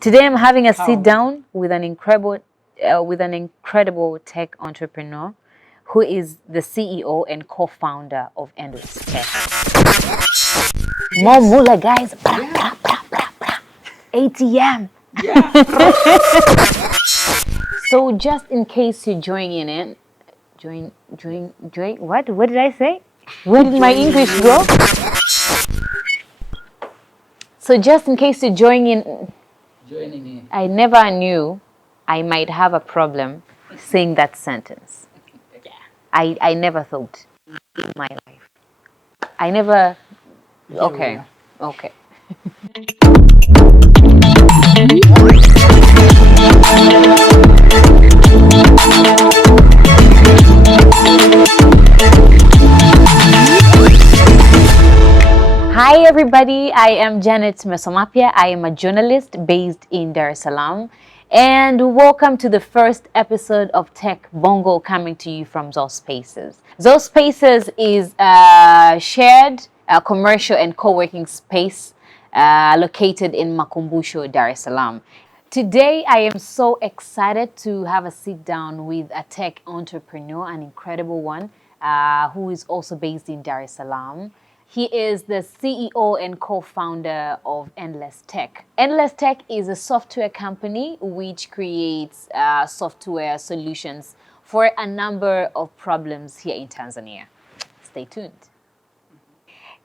Today I'm having a sit down with an incredible tech entrepreneur who is the CEO and co-founder of Endless Tech. More moolah, guys. Yeah. ATM. Yeah. So just in case you're joining in, join. What did I say? Where did my English go? So just in case you're joining in, I never knew I might have a problem saying that sentence. I never thought in my life. I never. Okay. Okay. Hi everybody, I am Janeth Mesomapya. I am a journalist based in Dar es Salaam. And welcome to the first episode of Tech Bongo coming to you from Zo Spaces. Zo Spaces is a shared commercial and co-working space located in Makumbusho, Dar es Salaam. Today, I am so excited to have a sit down with a tech entrepreneur, an incredible one, who is also based in Dar es Salaam. He is the CEO and co-founder of Endless Tech. Endless Tech is a software company which creates software solutions for a number of problems here in Tanzania. Stay tuned.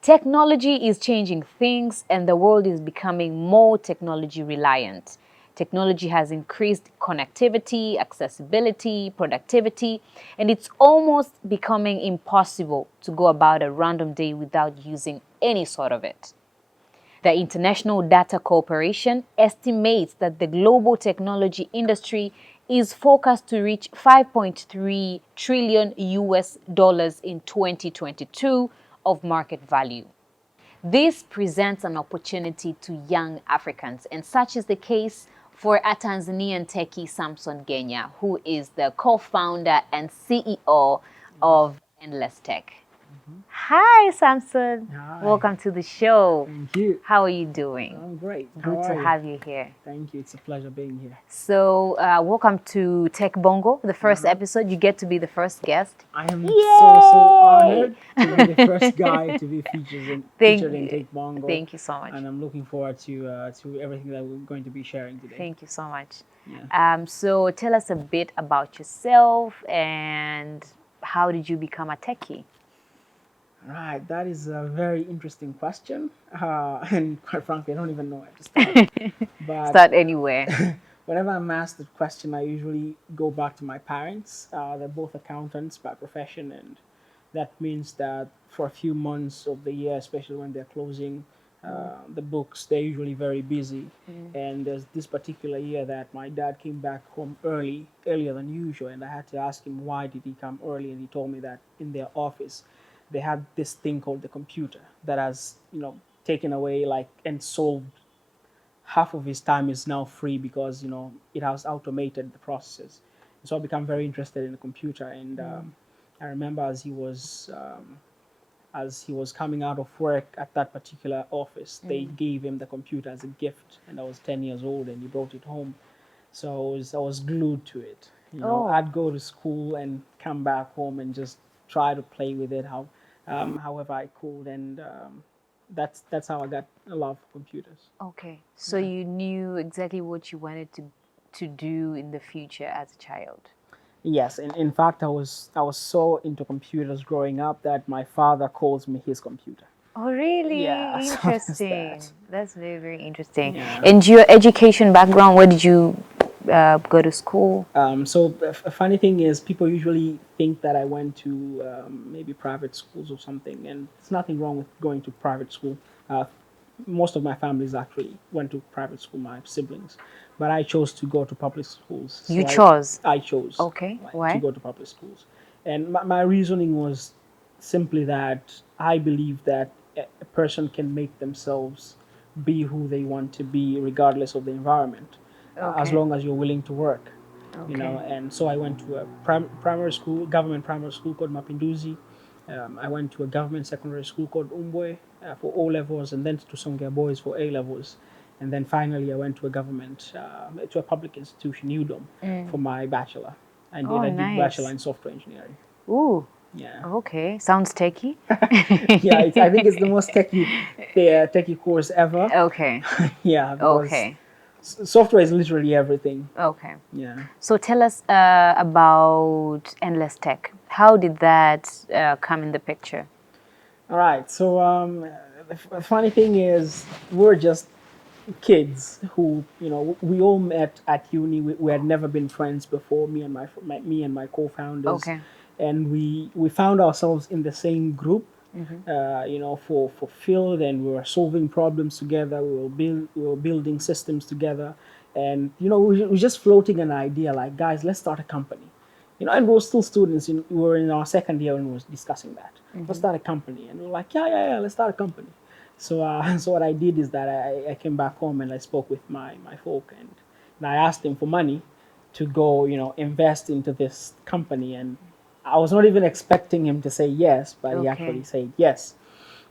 Technology is changing things and the world is becoming more technology reliant. Technology has increased connectivity, accessibility, productivity, and it's almost becoming impossible to go about a random day without using any sort of it. The International Data Corporation estimates that the global technology industry is forecast to reach 5.3 trillion US dollars in 2022 of market value. This presents an opportunity to young Africans, and such is the case for a Tanzanian techie, Samson Genya, who is the co-founder and CEO of Endless Tech. Hi, Samson. Hi. Welcome to the show. Thank you. How are you doing? I'm great. Good to have you here. Thank you. It's a pleasure being here. So, welcome to Tech Bongo, the first episode. You get to be the first guest. I am so honored to be the first guy to be featured in Tech Bongo. Thank you so much. And I'm looking forward to everything that we're going to be sharing today. Thank you so much. Yeah. So tell us a bit about yourself and how did you become a techie? Right, that is a very interesting question. And quite frankly, I don't even know where to start. But Start anywhere. whenever I'm asked the question, I usually go back to my parents. They're both accountants by profession, and that means that for a few months of the year, especially when they're closing the books, they're usually very busy. And there's this particular year that my dad came back home earlier than usual, and I had to ask him why did he come early, and he told me that in their office they had this thing called the computer that has taken away and solved half of his time is now free because it has automated the processes. So I became very interested in the computer, and I remember as he was coming out of work at that particular office, they gave him the computer as a gift, and I was 10 years old, and he brought it home. So I was glued to it. I'd go to school and come back home and just try to play with it however I could, and that's how I got a love for computers. Okay, so you knew exactly what you wanted to do in the future as a child. Yes, and in fact, I was so into computers growing up that my father calls me his computer. Oh, really? Yeah, so Interesting. That's very, very interesting. Yeah. And your education background, where did you go to school? So a funny thing is, people usually think that I went to maybe private schools or something, and there's nothing wrong with going to private school. Most of my families actually went to private school, my siblings, but I chose to go to public schools. You chose? I chose. Okay, why? To go to public schools, and my reasoning was simply that I believe that a person can make themselves be who they want to be, regardless of the environment, as long as you're willing to work. And so I went to a primary school, government primary school called Mapinduzi. I went to a government secondary school called Umbwe for O levels, and then to Songea Boys for A levels. And then finally, I went to a government, to a public institution, UDOM, for my bachelor. Oh, I did bachelor nice. in software engineering. Ooh, Yeah. okay. Sounds techy. Yeah, I think it's the most techie course ever. Okay. Yeah, because Okay. software is literally everything. Okay. Yeah. So tell us about Endless Tech. How did that come in the picture? All right. So the funny thing is, we're just kids who, we all met at uni. We had never been friends before. Me and my co-founders, Okay. and we found ourselves in the same group. For field, and we were solving problems together. We were building systems together, and we were just floating an idea like, guys, let's start a company. And we were still students. We were in our second year and we were discussing that. Let's start a company, and we were like, yeah, let's start a company. So, so what I did is that I came back home and I spoke with my folk, and I asked him for money to go, invest into this company. And I was not even expecting him to say yes, but he Okay. actually said yes.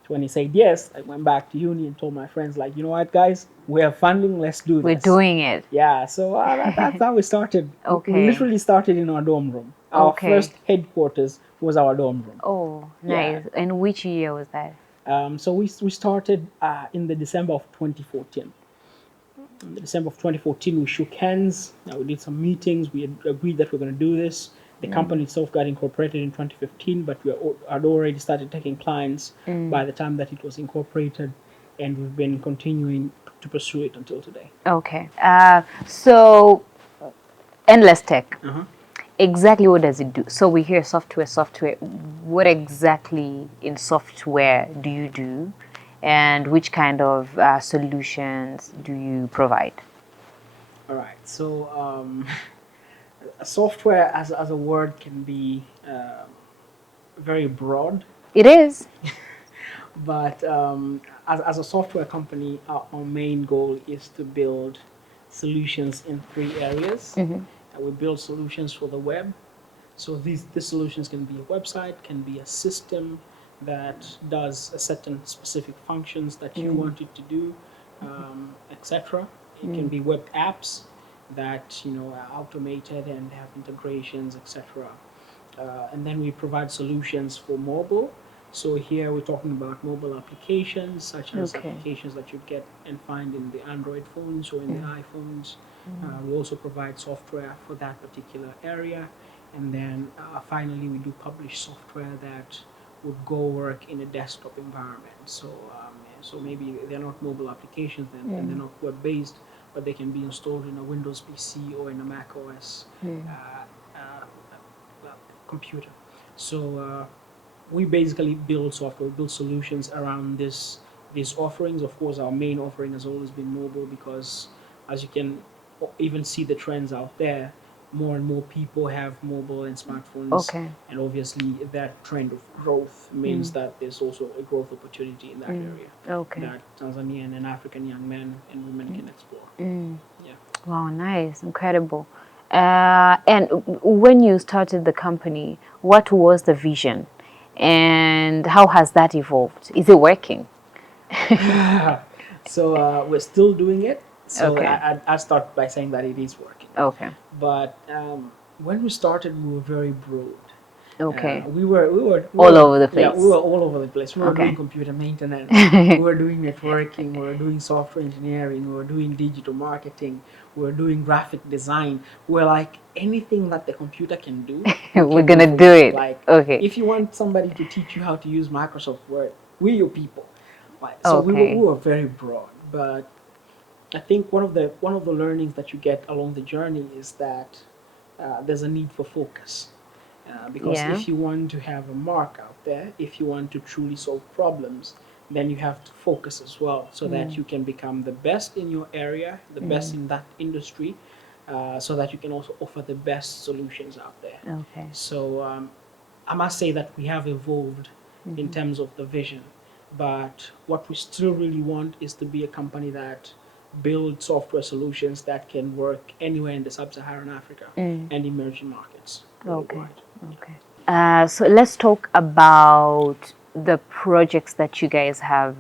So when he said yes, I went back to uni and told my friends, like, you know what, guys, we have funding, let's do We're this. doing it. Yeah, so that's how we started. We Okay. literally started in our dorm room. Our Okay. first headquarters was our dorm room. Oh, Yeah. nice. And which year was that? So we started in the December of 2014. In the December of 2014, we shook hands. We did some meetings. We had agreed that we're going to do this. The company itself got incorporated in 2015, but had already started taking clients by the time that it was incorporated, and we've been continuing to pursue it until today. Okay. So, Endless Tech. Uh-huh. Exactly what does it do? So we hear software. What exactly in software do you do? And which kind of solutions do you provide? All right. So software as a word can be very broad, It is. but as a software company, our main goal is to build solutions in three areas. We build solutions for the web. So these solutions can be a website, can be a system that does a certain specific functions that you want it to do, etc. It can be web apps that are automated and have integrations, etc. And then we provide solutions for mobile. So here we're talking about mobile applications, such as Okay. applications that you get and find in the Android phones or in the iPhones. We also provide software for that particular area. And then finally, we do publish software that would go work in a desktop environment. So maybe they're not mobile applications then, and they're not web-based, but they can be installed in a Windows PC or in a Mac OS computer. So we basically build software, build solutions around these offerings. Of course, our main offering has always been mobile because, as you can even see the trends out there, more and more people have mobile and smartphones. Okay. And obviously, that trend of growth means that there's also a growth opportunity in that area Okay. that Tanzanian and African young men and women can explore. Yeah. Wow, nice, incredible. And when you started the company, what was the vision, and how has that evolved? Is it working? So we're still doing it. So Okay. I start by saying that it is working. Okay. But when we started, we were very broad. Okay. We All were, over the yeah, place. we were all over the place. We were Okay. doing computer maintenance. We were doing networking. We were doing software engineering. We were doing digital marketing. We were doing graphic design. We were like anything that the computer can do. We're gonna do it. Like, Okay. if you want somebody to teach you how to use Microsoft Word, we're your people. Like, so Okay. we were very broad. But I think one of the learnings that you get along the journey is that there's a need for focus. Because Yeah. if you want to have a mark out there, if you want to truly solve problems, then you have to focus as well so that you can become the best in your area, the best in that industry, so that you can also offer the best solutions out there. Okay. So I must say that we have evolved in terms of the vision, but what we still really want is to be a company that builds software solutions that can work anywhere in the sub-Saharan Africa and emerging markets worldwide. Okay. So let's talk about the projects that you guys have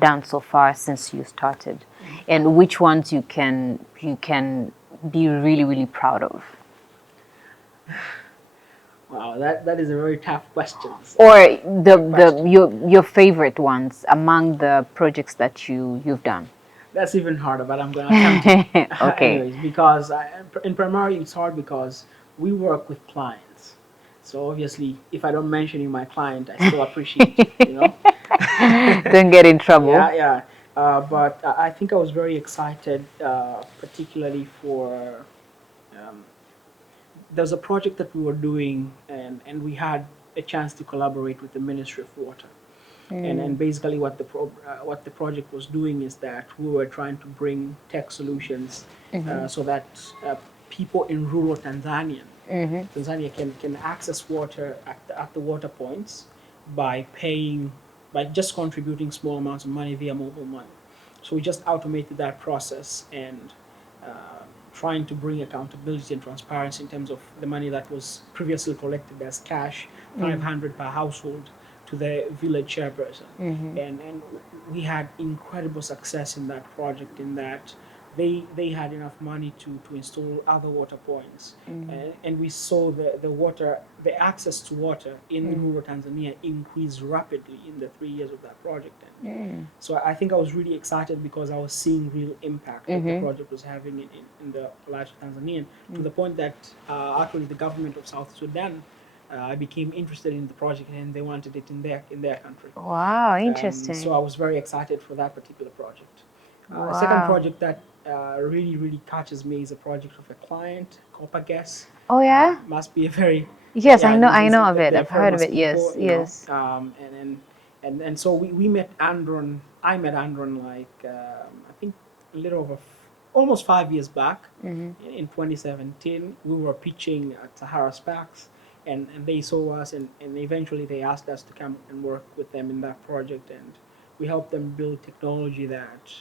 done so far since you started. and which ones you can be really, really proud of? Wow, that is a very tough question. Or Good question. your favorite ones among the projects that you've done? That's even harder, but I'm going to attempt it. Okay. Anyways, because in primarily it's hard because we work with clients. So obviously, if I don't mention you my client, I still appreciate you, you know? Don't get in trouble. Yeah, yeah. But I think I was very excited, particularly for um, there's a project that we were doing, and we had a chance to collaborate with the Ministry of Water. And basically what the project was doing is that we were trying to bring tech solutions so that people in rural Tanzania can access water at the water points by paying by just contributing small amounts of money via mobile money. So we just automated that process and trying to bring accountability and transparency in terms of the money that was previously collected as cash, 500 per household, to the village chairperson. And we had incredible success in that project in that they had enough money to install other water points. And we saw the access to water in rural Tanzania increase rapidly in the 3 years of that project. And so I think I was really excited because I was seeing real impact that the project was having in the lives of Tanzanians, to the point that actually the government of South Sudan became interested in the project and they wanted it in their country. Wow, So I interesting. was very excited for that particular project. The second Wow. project that really catches me is a project of a client, Copper Gas. Oh yeah? Must be a very Yes, yeah. I know of it. They're I've heard of famous it. people, Yes, yes. and so we met Andron. I met Andron like I think a little over almost 5 years back in 2017. We were pitching at Sahara Sparks, and they saw us, and eventually they asked us to come and work with them in that project, and we helped them build technology that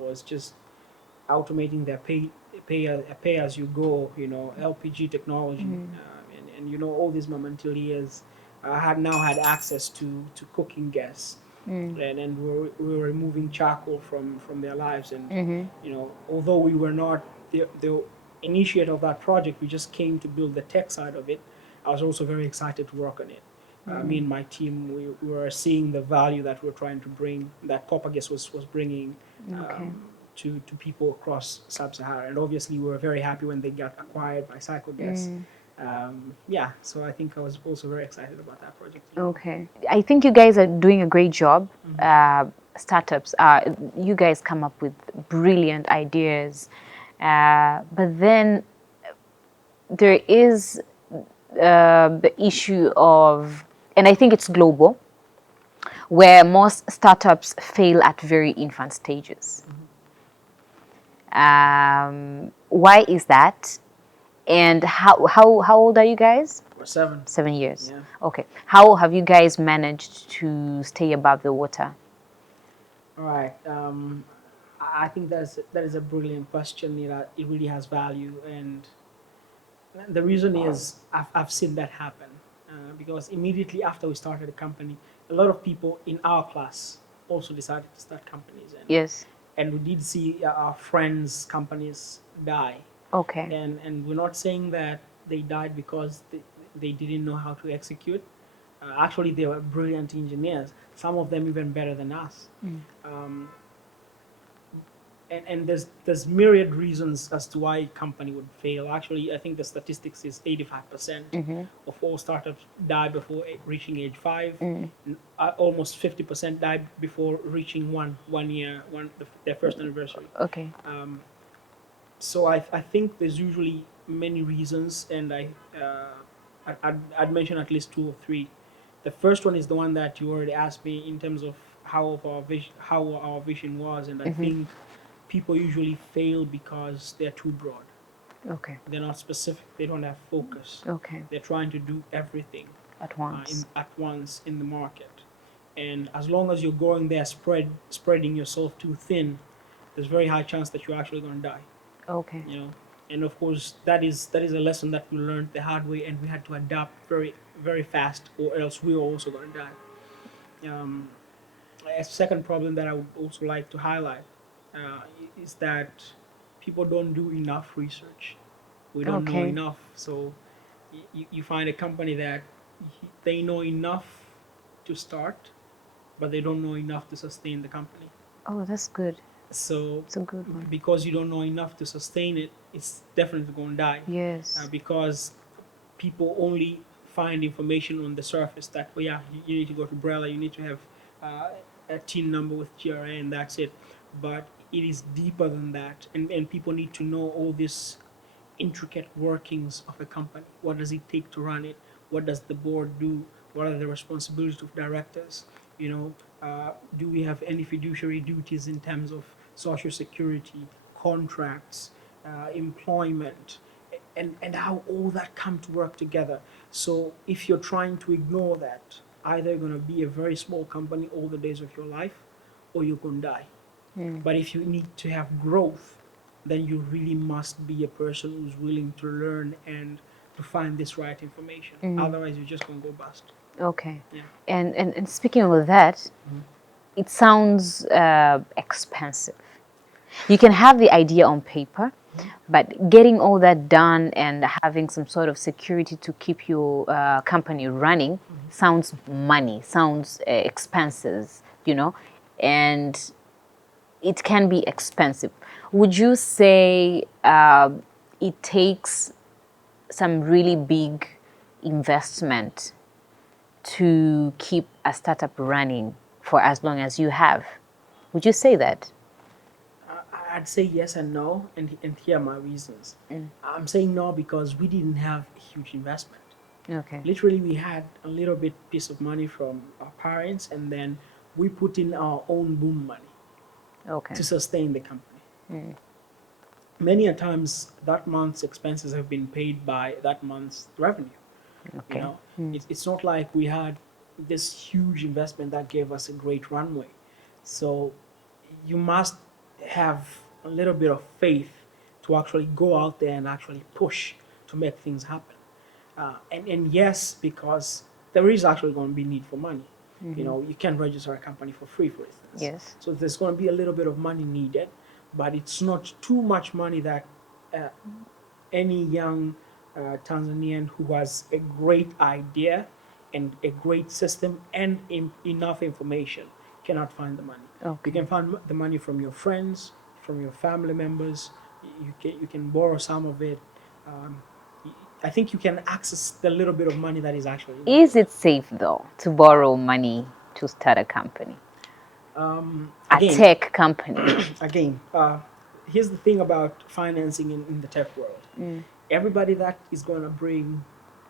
was just automating their pay as you go, LPG technology, and all these momentiliers had now had access to cooking gas, and we were removing charcoal from their lives, and although we were not the initiator of that project, we just came to build the tech side of it. I was also very excited to work on it. Me and my team, we were seeing the value that we're trying to bring, that Copper Gas was bringing Okay. to people across Sub-Sahara. And obviously, we were very happy when they got acquired by Gas. Yeah, so I think I was also very excited about that project. Okay. I think you guys are doing a great job. Startups, you guys come up with brilliant ideas. But then there is the issue of, and I think it's global, where most startups fail at very infant stages. Why is that? And how old are you guys? Or 7. 7 years. Yeah. Okay. How have you guys managed to stay above the water? All right. I think that is a brilliant question. It really has value, and the reason is I've seen that happen because immediately after we started the company, a lot of people in our class also decided to start companies, Yes. and we did see our friends' companies die, Okay. and we're not saying that they died because they didn't know how to execute. Actually, they were brilliant engineers. Some of them even better than us. Um, and there's myriad reasons as to why a company would fail. Actually, I think the statistics is 85% of all startups die before reaching age 5. Almost 50% die before reaching one year, their first anniversary. Okay. So I think there's usually many reasons, and I'd mention at least 2 or 3. The first one is the one that you already asked me in terms of how our vision was, and I think people usually fail because they're too broad. Okay. They're not specific. They don't have focus. Okay. They're trying to do everything At once. at once in the market, and as long as you're going there spreading yourself too thin, there's very high chance that you're actually going to die. Okay. And of course that is a lesson that we learned the hard way, and we had to adapt very fast, or else we were also going to die. A second problem that I would also like to highlight is that people don't do enough research. We don't know Okay. enough. So you find a company that they know enough to start, but they don't know enough to sustain the company. Oh, that's good. So It's a good one. because you don't know enough to sustain it, it's definitely going to die. Yes. Because people only find information on the surface that, oh yeah, you need to go to Brella, you need to have uh, a TIN number with GRA, and that's it. But it is deeper than that, and people need to know all these intricate workings of a company. What does it take to run it? What does the board do? What are the responsibilities of directors? You know, do we have any fiduciary duties in terms of social security, contracts, employment, and how all that come to work together. So if you're trying to ignore that, either you're going to be a very small company all the days of your life, or you're going to die. But if you need to have growth, then you really must be a person who's willing to learn and to find this right information. Otherwise, you're just going to go bust. Okay. Yeah. And speaking of that, it sounds expensive. You can have the idea on paper, but getting all that done and having some sort of security to keep your company running sounds money, sounds expenses, and it can be expensive. Would you say it takes some really big investment to keep a startup running for as long as you have? Would you say that? I'd say yes and no, and here are my reasons. I'm saying no because we didn't have a huge investment. Okay. Literally, we had a little bit piece of money from our parents, and then we put in our own boom money Okay. to sustain the company. Many a times that month's expenses have been paid by that month's revenue. You Okay. know, it's not like we had this huge investment that gave us a great runway. So you must have a little bit of faith to actually go out there and actually push to make things happen. And yes, because there is actually going to be need for money. You know, you can register a company for free, for instance. Yes. So there's going to be a little bit of money needed, but it's not too much money that uh, any young Tanzanian who has a great idea and a great system and enough information cannot find the money. Okay. You can find the money from your friends, from your family members. You can borrow some of it. Um, I think you can access the little bit of money that is actually Is needed. it safe though to borrow money to start a company, a Again, tech company? again, here's the thing about financing in the tech world. Everybody that is going to bring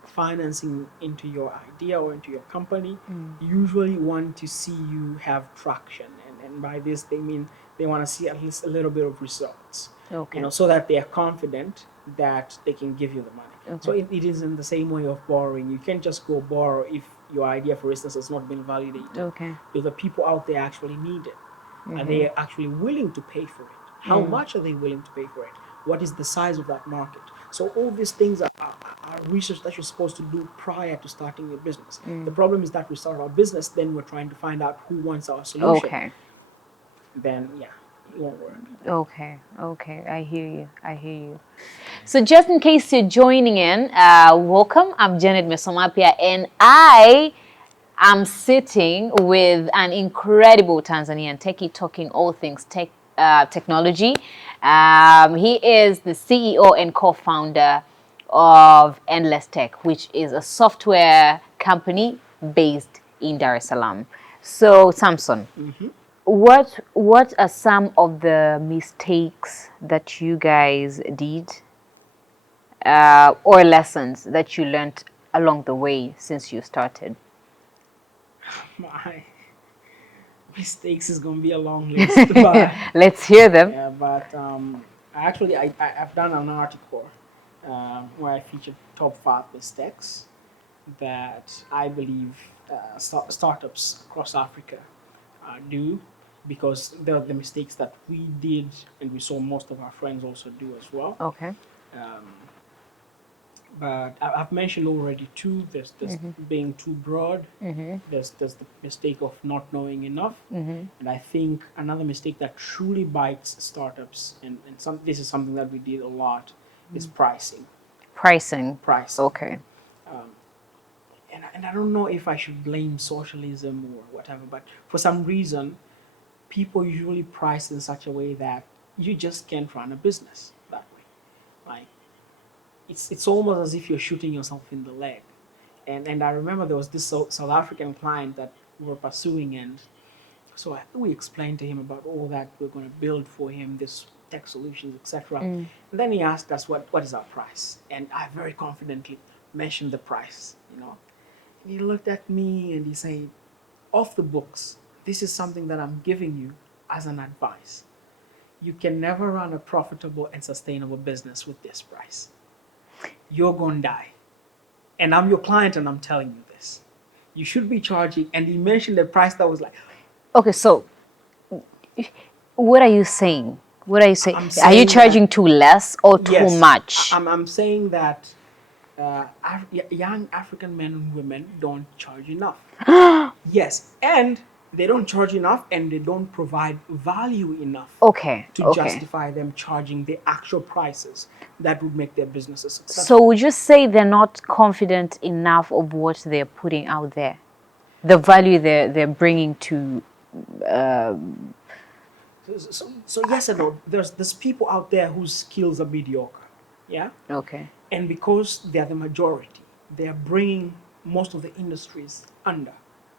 financing into your idea or into your company usually want to see you have traction. And by this, they mean they want to see at least a little bit of results, Okay. so that they are confident that they can give you the money. So Okay. it is in the same way of borrowing. You can't just go borrow if your idea, for instance, has not been validated. Okay. Because the people out there actually need it. Are they actually willing to pay for it? How much are they willing to pay for it? What is the size of that market? So all these things are research that you're supposed to do prior to starting your business. The problem is that we start our business, then we're trying to find out who wants our solution. Okay. Then yeah, it won't work. Okay. Okay. I hear you. I hear you. So just in case you're joining in, welcome. I'm Janeth Mesomapya, and I'm sitting with an incredible Tanzanian techie talking all things technology. He is the CEO and co-founder of Endless Tech, which is a software company based in Dar es Salaam. So, Samson, what are some of the mistakes that you guys did, or lessons that you learned along the way since you started? My mistakes is gonna be a long list, but Let's hear them. yeah, but actually I've done an article where I featured top 5 mistakes that I believe startups across Africa do, because they're the mistakes that we did and we saw most of our friends also do as well. Okay. Um, But I've mentioned already two. There's being too broad. There's the mistake of not knowing enough, and I think another mistake that truly bites startups, and this is something that we did a lot, is pricing. Pricing. Pricing. Okay. And I don't know if I should blame socialism or whatever, but for some reason, people usually price in such a way that you just can't run a business that way. Like it's almost as if you're shooting yourself in the leg. And I remember there was this South African client that we were pursuing, and so we explained to him about all that we're going to build for him, this tech solutions, etc. And then he asked us what is our price, and I very confidently mentioned the price, you know. And he looked at me and he said, off the books, this is something that I'm giving you as an advice. You can never run a profitable and sustainable business with this price. You're going to die. And I'm your client and I'm telling you this. You should be charging. And he mentioned a price that was like, Okay, so what are you saying? What are you saying? I'm Are you saying charging that, too less or too yes, much? I'm saying that young African men and women don't charge enough. Yes, and they don't charge enough and they don't provide value enough Okay, to okay. justify them charging the actual prices that would make their businesses successful. So would you say they're not confident enough of what they're putting out there? The value they're bringing to So yes and no. There's people out there whose skills are mediocre, yeah, okay. and because they are the majority, they are bringing most of the industries under,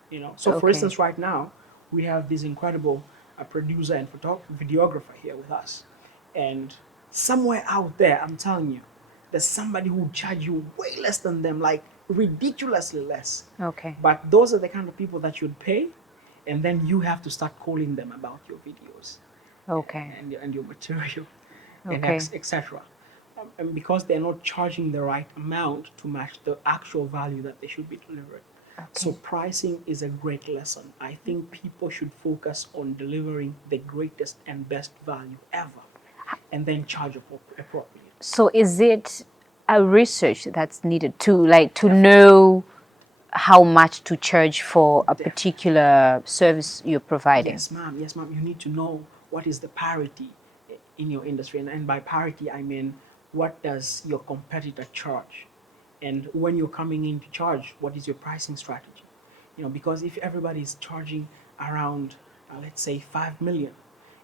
you know. So for Okay. instance, right now we have this incredible producer and videographer here with us, and somewhere out there, I'm telling you, there's somebody who will charge you way less than them, like ridiculously less. Okay. But those are the kind of people that you'd pay, and then you have to start calling them about your videos Okay. and your material and Okay. etc. And because they're not charging the right amount to match the actual value that they should be delivering. So pricing is a great lesson. I think people should focus on delivering the greatest and best value ever, and then charge appropriately. So is it a research that's needed to know how much to charge for a Definitely. particular service you're providing? Yes, ma'am. Yes, ma'am. You need to know what is the parity in your industry. And by parity, I mean, what does your competitor charge? And when you're coming in to charge, what is your pricing strategy? You know, because if everybody is charging around, let's say, 5 million,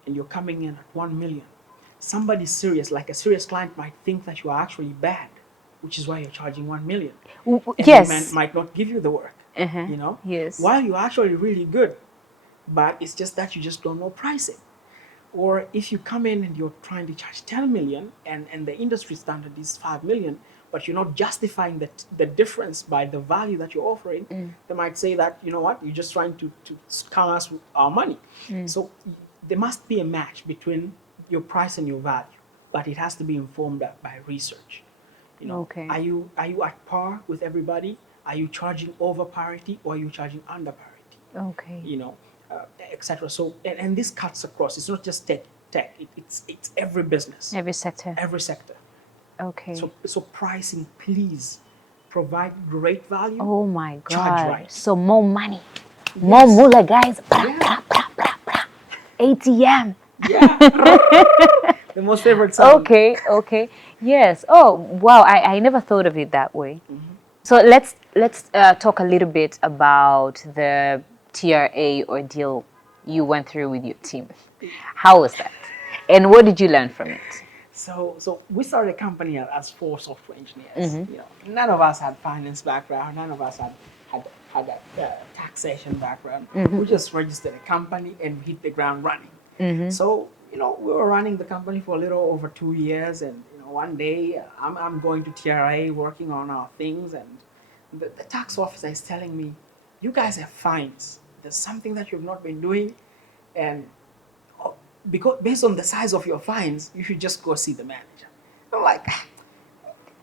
and you're coming in at 1 million, somebody serious, like a serious client, might think that you are actually bad, which is why you're charging 1 million. And they Yes. might not give you the work, you know, Yes. while you're actually really good, but it's just that you just don't know pricing. Or if you come in and you're trying to charge 10 million and the industry standard is 5 million, but you're not justifying the difference by the value that you're offering, they might say that, you know what, you're just trying to scam us with our money. So there must be a match between your price and your value, but it has to be informed by research. You know, Okay. are you at par with everybody? Are you charging over parity or are you charging under parity? Okay. You know, etc. So and this cuts across. It's not just tech. It's every business, Every sector. every sector. Okay. So pricing, please provide great value. Oh my Charge God. right. So more money. More Yes. moolah, guys. Yeah. ATM. Yeah. The most favorite sound. Okay, okay. Yes. Oh, wow. I never thought of it that way. So let's talk a little bit about the TRA ordeal you went through with your team. How was that? And what did you learn from it? So we started a company as four software engineers. You know, none of us had finance background. None of us had a taxation background. We just registered a company and hit the ground running. So you know, we were running the company for a little over 2 years, and you know, one day I'm going to TRA working on our things, and the tax officer is telling me, "You guys have fines. There's something that you've not been doing, and because based on the size of your fines, you should just go see the manager." I'm like,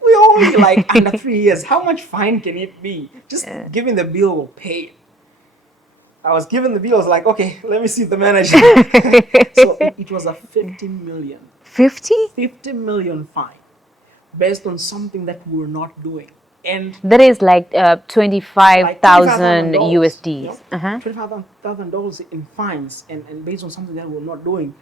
we're only like under 3 years. How much fine can it be? Just giving the bill will pay it. I was given the bill. I was like, okay, let me see the manager. So it was a 50 million. 50? 50 million fine based on something that we were not doing. And That is like like $25,000, 25,000 you know, USDs. Uh-huh. $25,000 in fines, and based on something that we're not doing.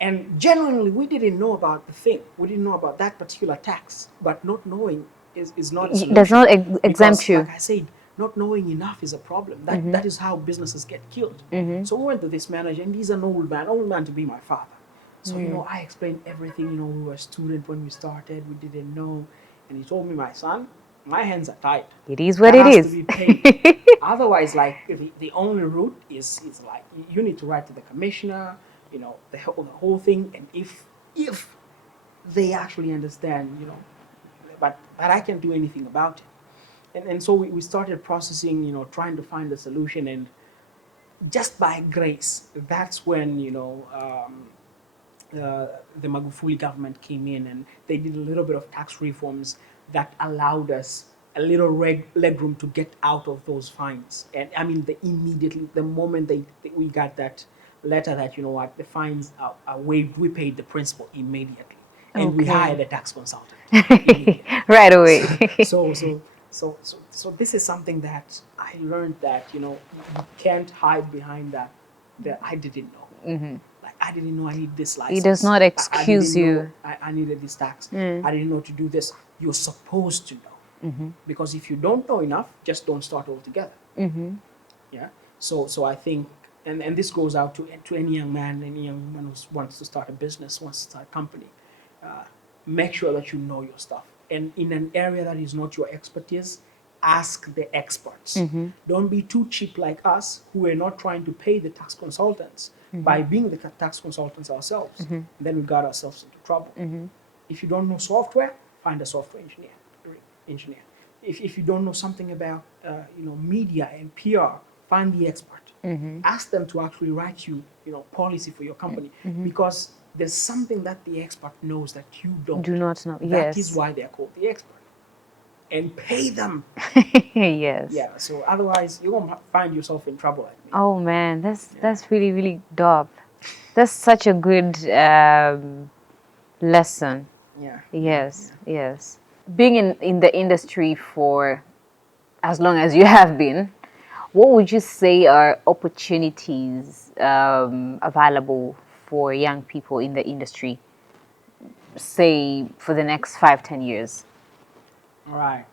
And genuinely, we didn't know about the thing. We didn't know about that particular tax. But not knowing is not a Does solution. not exempt Because, you. like I said, not knowing enough is a problem. That is how businesses get killed. So we went to this manager, and he's an old man to be my father. So, I explained everything. We were a student when we started. We didn't know. And he told me, my son, my hands are tied. It is what That it has to is. be paid. Otherwise, like the only route is like you need to write to the commissioner, the whole thing. And if they actually understand, but I can't do anything about it. And so we started processing, trying to find a solution. And just by grace, that's when the Magufuli government came in, and they did a little bit of tax reforms that allowed us a little leg room to get out of those fines. And I mean, the moment we got that letter that, the fines are waived, we paid the principal immediately. And we Okay. hired a tax consultant immediately. Right away. So this is something that I learned, that you can't hide behind that I didn't know. Like, I didn't know I need this It does license. not I excuse didn't know you. I needed this tax. I didn't know to do this. You're supposed to know. Because if you don't know enough, just don't start altogether. Yeah. So I think, and this goes out to any young man, any young woman who wants to start a business, wants to start a company. Uh, Make sure that you know your stuff. And in an area that is not your expertise, ask the experts. Don't be too cheap like us, who are not trying to pay the tax consultants by being the tax consultants ourselves. And then we got ourselves into trouble. If you don't know software, find a software engineer. If you don't know something about media and PR, find the expert. Ask them to actually write you policy for your company, because there's something that the expert knows that you don't. Do not know. That is Yes. why they're called the expert. And pay them. Yes. Yeah. So otherwise, you're gonna find yourself in trouble. I think. Oh man, that's really really dope. That's such a good lesson. Yeah. Yes, yes. Being in the industry for as long as you have been, what would you say are opportunities available for young people in the industry, say for the next 5, 10 years? All right.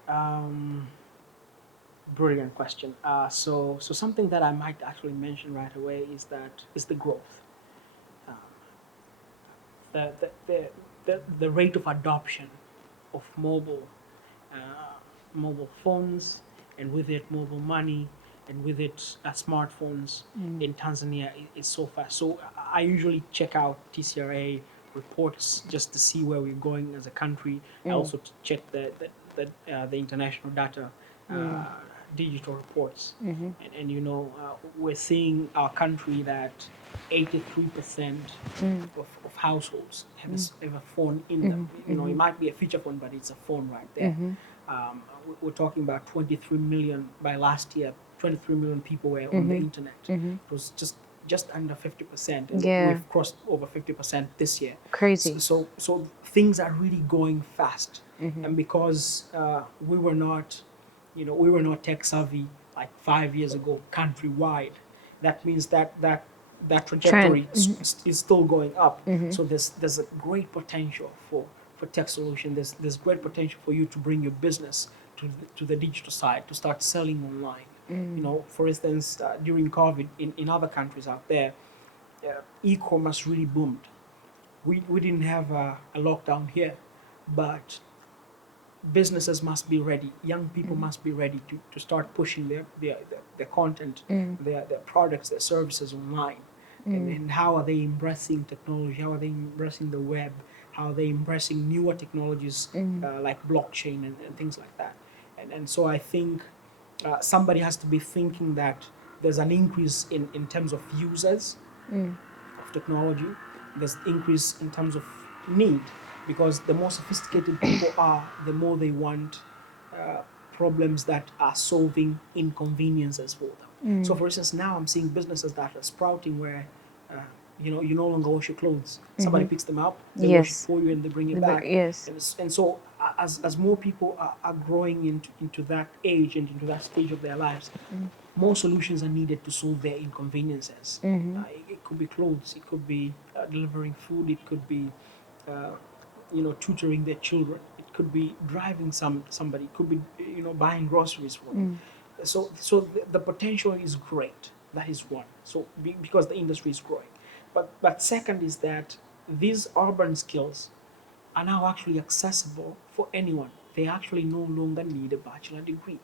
Brilliant question. So something that I might actually mention right away is the growth. Um, the, the, the, the rate of adoption of uh, mobile phones, and with it mobile money, and with it smartphones in Tanzania is so fast. So I usually check out TCRA reports just to see where we're going as a country. I also check the international data, digital reports, and we're seeing our country that 83% of households have a phone in them. It might be a feature phone, but it's a phone right there. We're talking about 23 million by last year. 23 million people were on the internet. It was just under 50%, and Yeah. we've crossed over 50% this year. Crazy. So things are really going fast, and because we were not tech savvy like 5 years ago countrywide. That means that trajectory is still going up. So there's a great potential for tech solution. There's great potential for you to bring your business to the digital side, to start selling online. For instance, during COVID in other countries out there, e-commerce really boomed. We didn't have a lockdown here, but businesses must be ready. Young people must be ready to start pushing their content, their products, their services online. And how are they embracing technology? How are they embracing the web? How are they embracing newer technologies like blockchain and things like that? And so I think somebody has to be thinking that there's an increase in terms of users of technology. There's increase in terms of need, because the more sophisticated people are, the more they want uh, problems that are solving inconveniences for them. So, for instance, now I'm seeing businesses that are sprouting where you no longer wash your clothes. Somebody picks them up, they wash it Yes. for you, and they bring it back. Yes. And so as more people are growing into that age and into that stage of their lives, more solutions are needed to solve their inconveniences. It could be clothes, it could be delivering food, it could be uh, tutoring their children, it could be driving somebody, it could be buying groceries for them. So the potential is great. That is one. So because the industry is growing, but second is that these urban skills are now actually accessible for anyone. They actually no longer need a bachelor degree.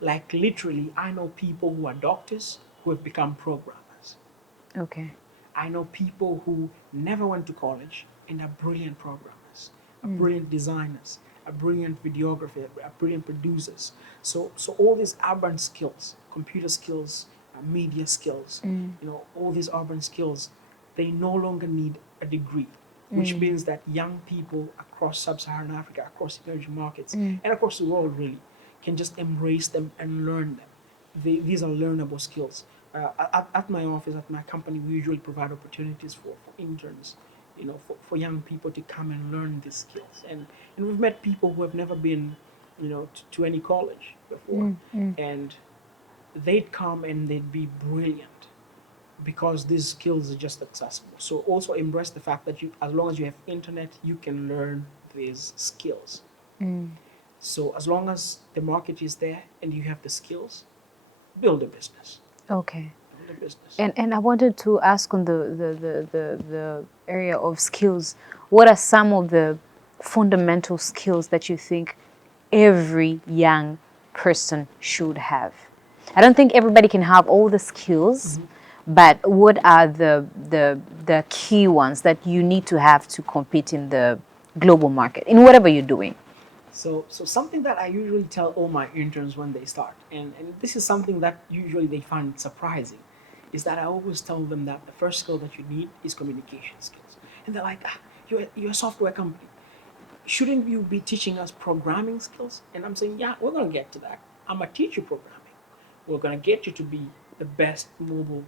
Like literally, I know people who are doctors who have become programmers. Okay. I know people who never went to college and are brilliant programmers, are brilliant designers, are brilliant videographers, are brilliant producers. So all these urban skills, computer skills, media skills, all these urban skills, they no longer need a degree, which means that young people across sub-Saharan Africa, across emerging markets, and across the world really, can just embrace them and learn them. These are learnable skills. At my office, at my company, we usually provide opportunities for interns, for young people to come and learn these skills. And we've met people who have never been, to any college before, and they'd come and they'd be brilliant because these skills are just accessible. So also embrace the fact that as long as you have internet, you can learn these skills. So as long as the market is there and you have the skills, build a business. Okay. Build a business. And I wanted to ask on the area of skills, what are some of the fundamental skills that you think every young person should have? I don't think everybody can have all the skills, but what are the key ones that you need to have to compete in the global market, in whatever you're doing? So something that I usually tell all my interns when they start, and this is something that usually they find surprising, is that I always tell them that the first skill that you need is communication skills. And they're like, you're a software company. Shouldn't you be teaching us programming skills? And I'm saying, yeah, we're going to get to that. I'm going to teach you programming. We're going to get you to be the best mobile,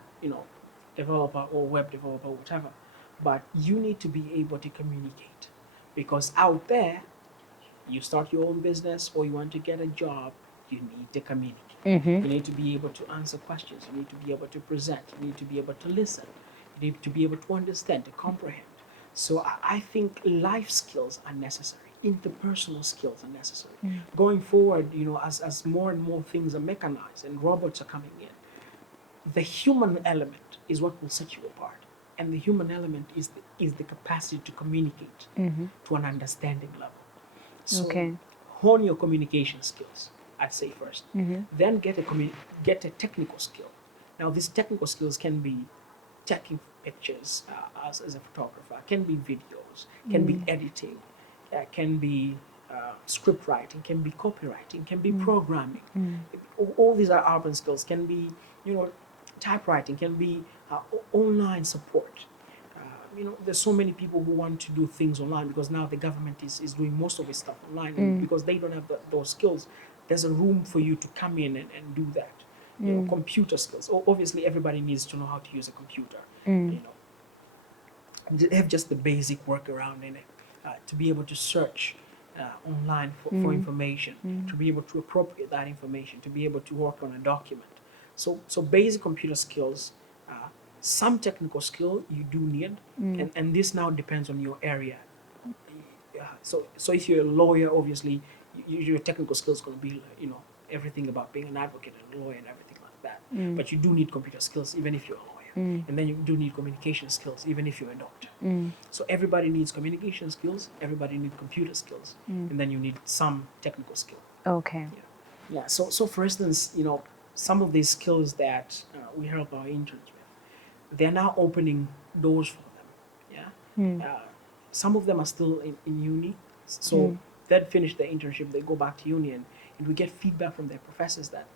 developer or web developer, whatever. But you need to be able to communicate, because out there, you start your own business or you want to get a job, you need to communicate. You need to be able to answer questions. You need to be able to present. You need to be able to listen. You need to be able to understand, to comprehend. So I think life skills are necessary. Interpersonal skills are necessary. Going forward, as more and more things are mechanized and robots are coming in, the human element is what will set you apart. And the human element is the capacity to communicate to an understanding level. So Okay. hone your communication skills, I'd say first. Then get a technical skill. Now these technical skills can be taking pictures as a photographer, can be videos, can be editing, can be script writing, can be copywriting, can be programming. All these are urban skills. Can be, typewriting, can be online support. There's so many people who want to do things online because now the government is doing most of its stuff online. And because they don't have those skills, there's a room for you to come in and do that. Computer skills. Obviously, everybody needs to know how to use a computer. Have just the basic workaround in it, to be able to search online for information, to be able to appropriate that information, to be able to work on a document. So basic computer skills, some technical skill you do need, and this now depends on your area. So if you're a lawyer, obviously your technical skills going to be everything about being an advocate and a lawyer and everything like that. But you do need computer skills even if you're a lawyer. And then you do need communication skills even if you're a doctor. So everybody needs communication skills, everybody needs computer skills, and then you need some technical skill. Okay. Yeah. So for instance, some of these skills that we help our interns with, they're now opening doors for them. Yeah. Some of them are still in uni, so they'd finish their internship, they go back to uni, and we get feedback from their professors that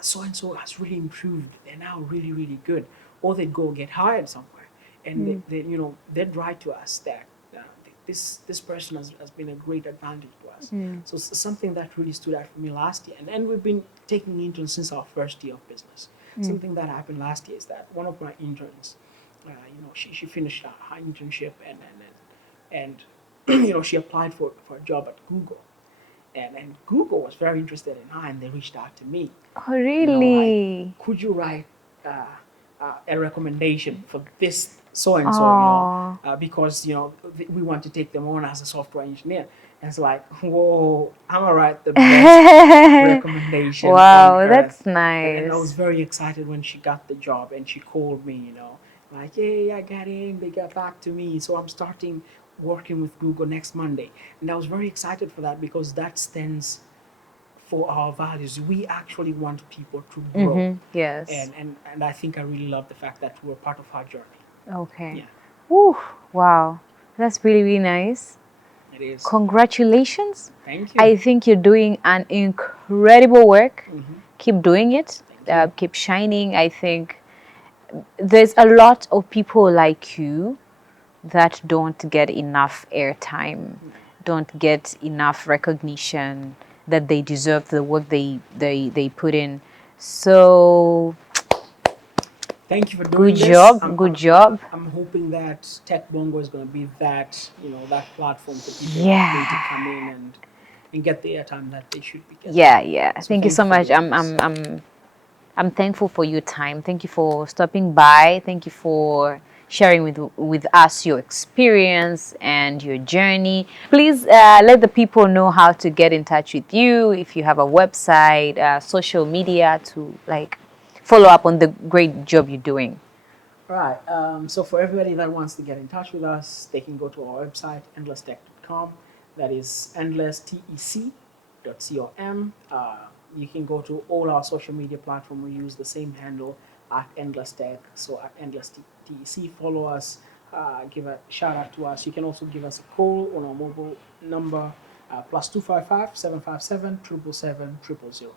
so and so has really improved. They're now really, really good. Or they'd go get hired somewhere, and they'd write to us that this person has been a great advantage to us. So it's something that really stood out for me last year, and we've been taking interns since our first year of business. Something that happened last year is that one of my interns, she finished her internship, and she applied for a job at Google, and Google was very interested in her, and they reached out to me. Oh, Like, really? could you write a recommendation for this so and so, Oh. because we want to take them on as a software engineer. And it's like, whoa, I'm gonna write the best recommendation on Wow, earth. that's And I was nice. very excited when she got the job, and she called me, like, hey, I got in, they got back to me, so I'm starting working with Google next Monday. And I was very excited for that because that stands for our values. We actually want people to grow. Yes. And I think I really love the fact that we're part of our journey. Okay. Yeah, Woo, wow. That's really, really nice. it is. Congratulations. Thank I you. think you're doing an incredible work. Hmm. Keep doing it. Thank you. Keep shining. I think there's a lot of people like you that don't get enough airtime, don't get enough recognition that they deserve the work they put in. So Thank you for good doing this. job, good job. I'm hoping that Tech Bongo is going to be that, that platform for people like me to come in Yeah. and get the airtime that they should be getting. Yeah, yeah. So Thank you thank you so for much. doing this. I'm thankful for your time. Thank you for stopping by. Thank you for sharing with us your experience and your journey. Please let the people know how to get in touch with you. If you have a website, social media to like follow up on the great job you're doing. All right. So for everybody that wants to get in touch with us, they can go to our website, endlesstech.com. That is endlesstech.com. You can go to all our social media platforms. We use the same handle at Endless Tech. So at Endless TEC, follow us, give a shout out to us. You can also give us a call on our mobile number, plus 255 757 777 000.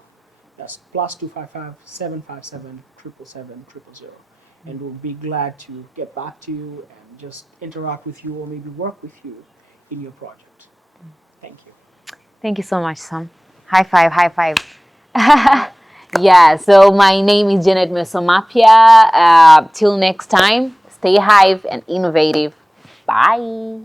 That's plus 255 757 777 000. And we'll be glad to get back to you and just interact with you or maybe work with you in your project. Thank you. Thank you so much, Sam. High five, high five. All right. Yeah, so my name is Janeth Mesomapya. Till next time, stay hive and innovative. Bye.